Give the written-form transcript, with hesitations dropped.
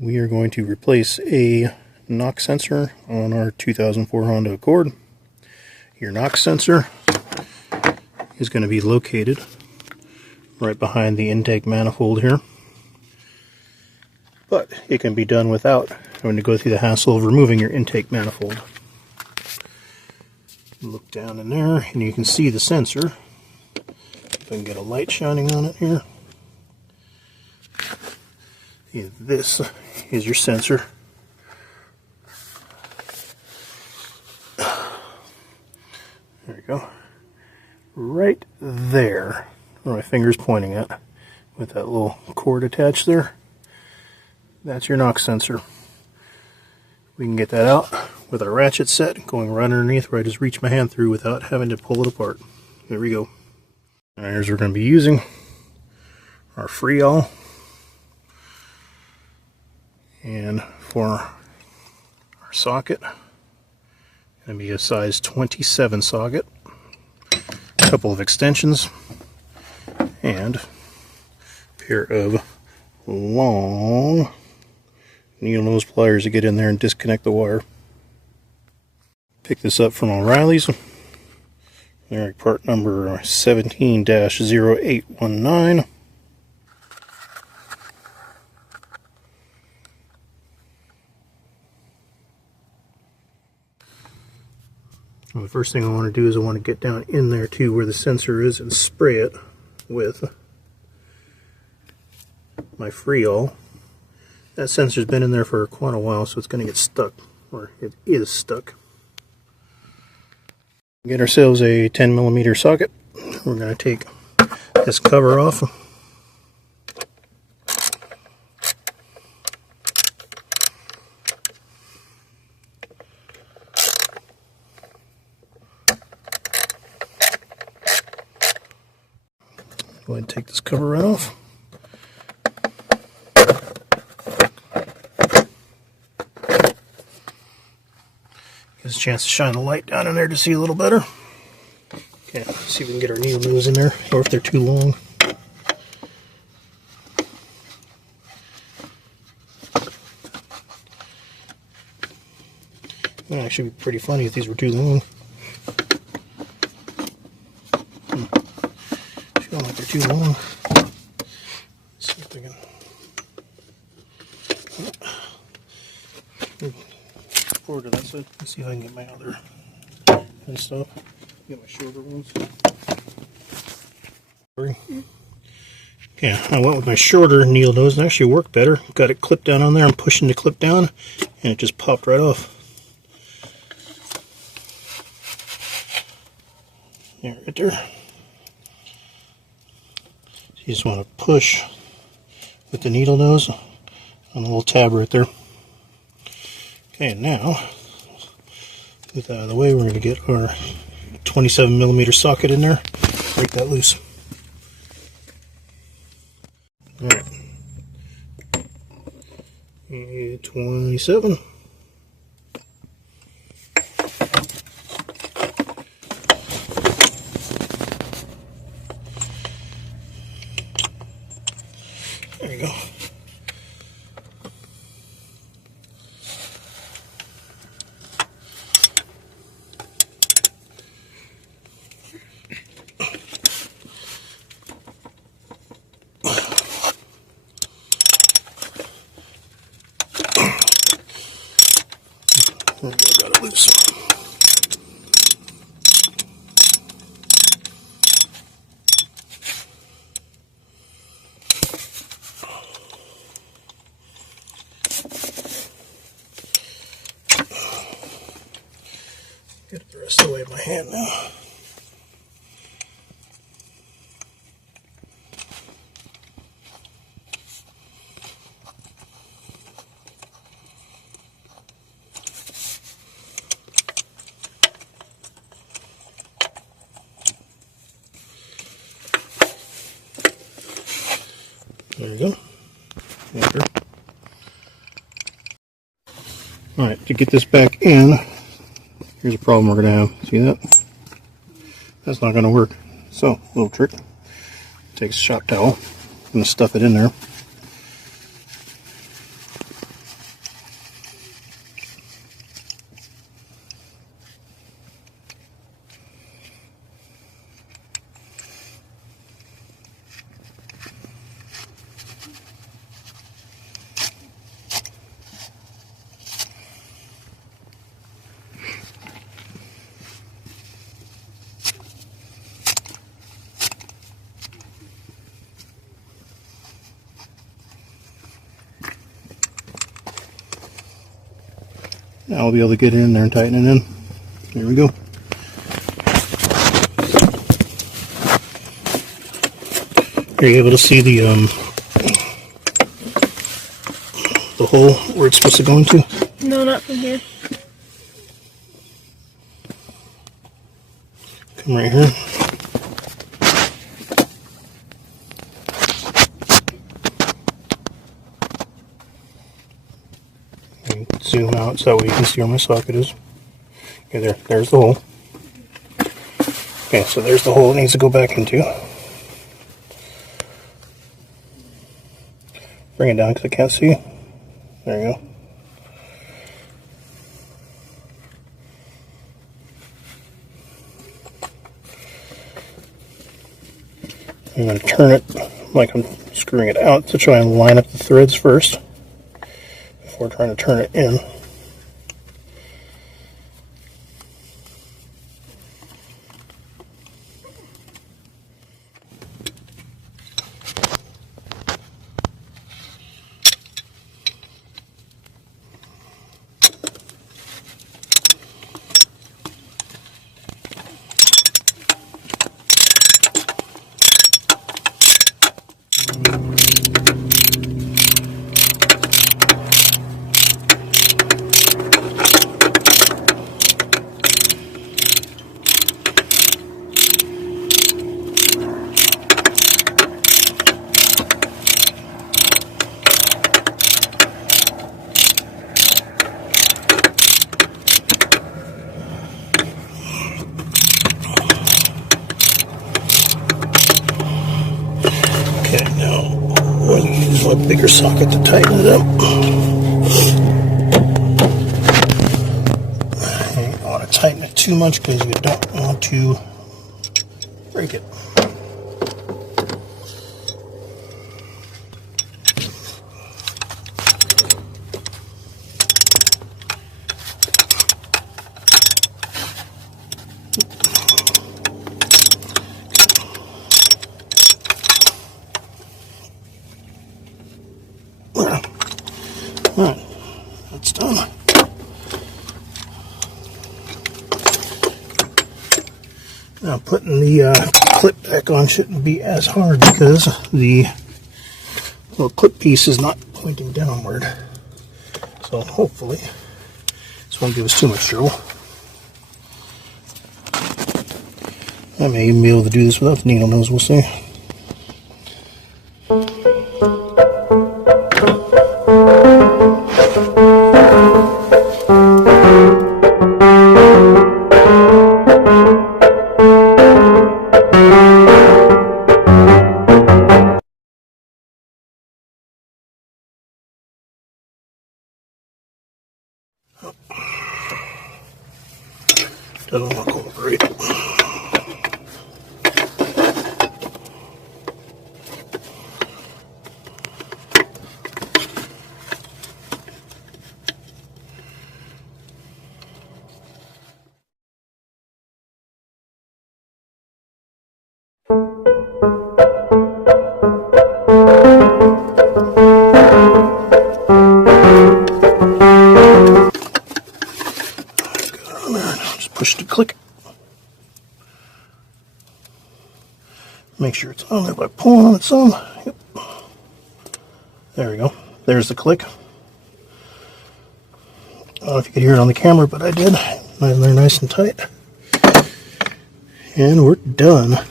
We are going to replace a knock sensor on our 2004 Honda Accord. Your knock sensor is going to be located right behind the intake manifold here, but it can be done without having to go through the hassle of removing your intake manifold. Look down in there and you can see the sensor. If I can get a light shining on it here. This is your sensor. There you go. Right there, where my finger's pointing at, with that little cord attached there. That's your knock sensor. We can get that out with our ratchet set going right underneath where I just reach my hand through without having to pull it apart. There we go. Alright, here's what we're going to be using. Our free-all. And for our socket, going to be a size 27 socket. A couple of extensions. And a pair of long needle nose pliers to get in there and disconnect the wire. Pick this up from O'Reilly's. They're part number 17-0819. Well, the first thing I want to do is I want to get down in there too where the sensor is and spray it with my free-all. That sensor's been in there for quite a while, so it's going to get stuck, or it is stuck. Get ourselves a 10mm socket. We're going to take this cover off. Go ahead and take this cover right off. Gives a chance to shine the light down in there to see a little better. Okay, let's see if we can get our needle nose in there, or if they're too long. It would actually be pretty funny if these were too long. Feel like they're too long. Let's see if I can forward to that side. Let's see if I can get my other stuff. Get my shorter ones. Yeah, I went with my shorter needle nose and actually worked better. Got it clipped down on there. I'm pushing the clip down and it just popped right off. Yeah, right there. You just want to push with the needle nose on the little tab right there. Okay, now, with that out of the way, we're going to get our 27mm socket in there, break that loose. Alright, 27. There you go. Got it loose. Get it the rest of the way of my hand now. There you go. Enter. Alright, to get this back in, here's a problem we're going to have. See that? That's not going to work. So, little trick. Take a shop towel. I'm going to stuff it in there. Now I'll be able to get in there and tighten it in. There we go. Are you able to see the hole where it's supposed to go into? No, not from here. Come right here. And zoom out so that way you can see where my socket is. Okay, there's the hole. Okay, so there's the hole it needs to go back into. Bring it down because I can't see. There you go. I'm going to turn it like I'm screwing it out to try and line up the threads first before trying to turn it in. Okay, now I'm going to use a bigger socket to tighten it up. You don't want to tighten it too much because you don't want to break it. Alright, that's done. Now putting the clip back on shouldn't be as hard because the little clip piece is not pointing downward. So hopefully this won't give us too much trouble. I may even be able to do this without the needle nose, we'll see. Doesn't look all great. Push to click. Make sure it's on there by pulling on its own. Yep. There we go. There's the click. I don't know if you could hear it on the camera, but I did. They're nice and tight. And we're done.